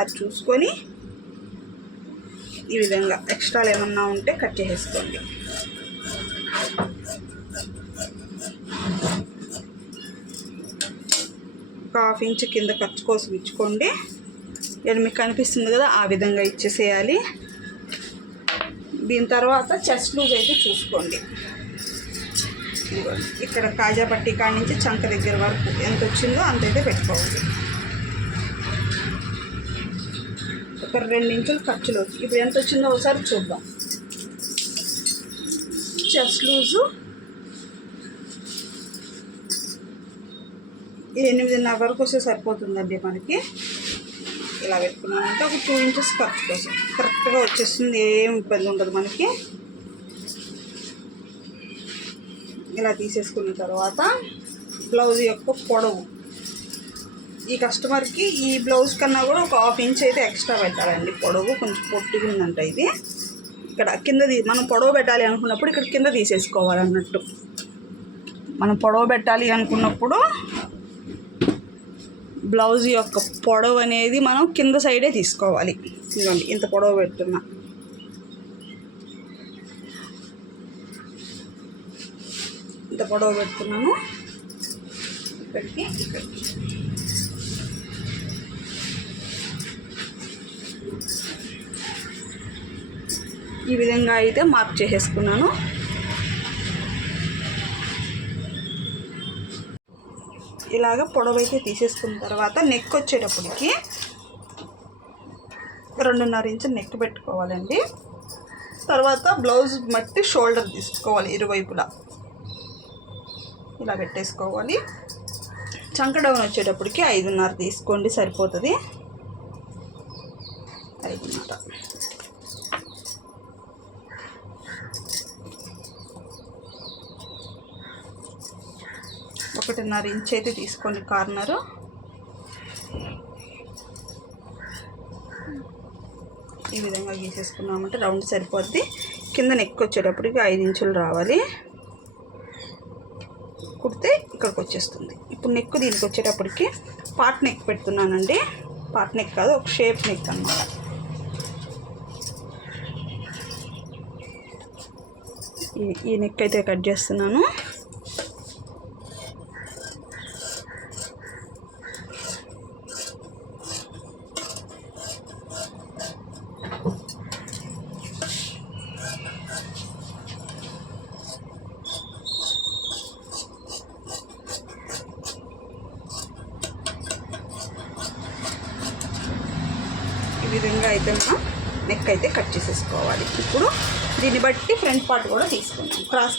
అది చూసుకొని ఈ విధంగా ఎక్స్ట్రాలు ఏమన్నా ఉంటే కట్ చేసేసుకోండి. ఒక హాఫ్ ఇంచ్ కింద ఖర్చు కోసం ఇచ్చుకోండి. ఇక్కడ మీకు కనిపిస్తుంది కదా ఆ విధంగా ఇచ్చేసేయాలి. దీని తర్వాత చెస్ట్ లూజ్ అయితే చూసుకోండి. ఇక్కడ కాజా పట్టి కాడి నుంచి చంక దగ్గర వరకు ఎంత వచ్చిందో అంతైతే పెట్టుకోవాలి. ఒక రెండు ఇంచులు ఖర్చులోకి ఇప్పుడు ఎంత వచ్చిందో ఒకసారి చూద్దాం. చెస్ట్ లూజు ఎనిమిదిన్నర వరకు వస్తే సరిపోతుందండి మనకి. ఇలా పెట్టుకున్నామంటే ఒక టూ ఇంచెస్ ఖర్చు కోసం. కరెక్ట్గా వచ్చేస్తుంది ఏం ఇబ్బంది ఉండదు మనకి. ఇలా తీసేసుకున్న తర్వాత బ్లౌజ్ యొక్క పొడవు. ఈ కస్టమర్కి ఈ బ్లౌజ్ కన్నా కూడా ఒక హాఫ్ ఇంచ్ అయితే ఎక్స్ట్రా పెట్టాలండి. పొడవు కొంచెం పొట్టిగా ఉందంట ఇది. ఇక్కడ కింద తీ- మనం పొడవు పెట్టాలి అనుకున్నప్పుడు ఇక్కడ కింద తీసేసుకోవాలి అన్నట్టు. మనం పొడవు పెట్టాలి అనుకున్నప్పుడు బ్లౌజ్ యొక్క పొడవు అనేది మనం కింద సైడే తీసుకోవాలి. ఇదిగోండి ఇంత పొడవు పెట్టున్నా. ఇంత పొడవు పెడుతున్నాను ఇక్కడికి ఇక్కడికి. ఈ విధంగా అయితే మార్క్ చేసేసుకున్నాను. ఇలాగ పొడవైతే తీసేసుకున్న తర్వాత నెక్ వచ్చేటప్పటికి రెండున్నర ఇంచు నెక్ పెట్టుకోవాలండి. తర్వాత బ్లౌజ్ మట్టి షోల్డర్ తీసుకోవాలి ఇరువైపులా. ఇలా పెట్టేసుకోవాలి. చంక డౌన్ వచ్చేటప్పటికి ఐదున్నర తీసుకోండి సరిపోతుంది. ఐదున్నర. ఒకటిన్నర ఇంచ్ అయితే తీసుకోండి కార్నరు. ఈ విధంగా గీసేసుకున్నామంటే రౌండ్ సరిపోద్ది. కింద నెక్ వచ్చేటప్పటికి ఐదు ఇంచులు రావాలి. కుడితే ఇక్కడికి వచ్చేస్తుంది. ఇప్పుడు నెక్ దీనికి వచ్చేటప్పటికి పాట్ నెక్ పెడుతున్నానండి. పాట్ నెక్ కాదు ఒక షేప్ నెక్ అన్నమాట. ఈ- ఈ నెక్ అయితే కట్ చేస్తున్నాను. విధంగా అయితే మనం నెక్ అయితే కట్ చేసేసుకోవాలి. ఇప్పుడు దీన్ని బట్టి ఫ్రంట్ పార్ట్ కూడా తీసుకుందాం. క్రాస్